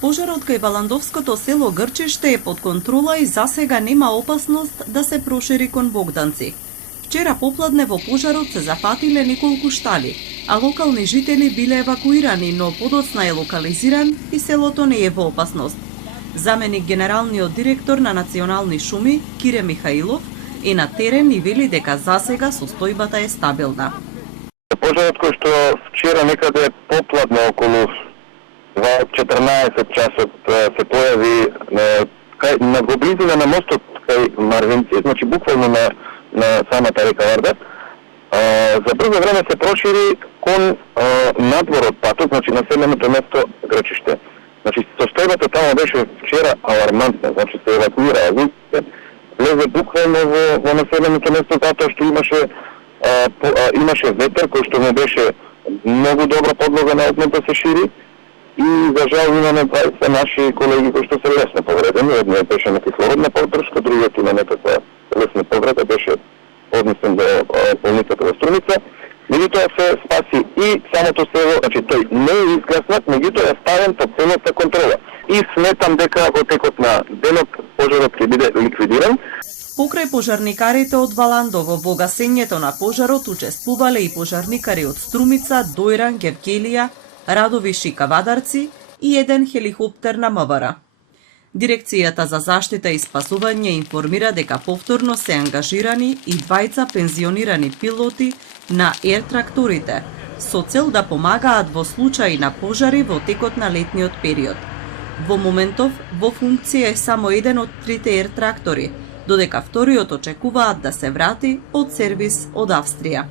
Пожарот кај Валандовското село Грчиште е под контрола и засега нема опасност да се прошири кон Богданци. Вчера попладне во пожарот се зафатиле неколку штали, а локални жители биле евакуирани, но подоцна е локализиран и селото не е во опасност. Заменик генералниот директор на Национални шуми, Кире Михаилов, е на терен и вели дека засега состојбата е стабилна. Пожарот кој што вчера некаде попладне околу 14 часот се појави на во близина на мостот кај Марвинци, значи буквално на самата река Варда. За брзо време се прошири кон надвор од патот, значи населеното место Грчиште. Значи состојбата таму беше вчера алармантна, значи се евакуираа луѓе, влезе буквално во населеното место затоа што имаше ветер кој што не беше многу добра подлога на огнот да се шири и за жал имаме 20 наши колеги кои што се лесно повредени. Едниот беше на кислородна подршка, другиот има некаква лесна повреда, беше однесен до болницата во Струмица. Меѓутоа се спаси и самото село, значи тој не е изгаснат, меѓутоа е ставен под целоста контрола. И сметам дека во текот на денот пожарот ќе биде ликвидиран. Покрај пожарникарите од Валандово во гасењето на пожарот учествувале и пожарникари од Струмица, Дојран, Гевкелија, Радовиш и Кавадарци и еден хеликоптер на МВР. Дирекцијата за заштита и спасување информира дека повторно се ангажирани и 2 пензионирани пилоти на ер-тракторите со цел да помагаат во случаи на пожари во текот на летниот период. Во моментов во функција е само еден од 3 ер-трактори, додека вториот очекуваат да се врати од сервис од Австрија.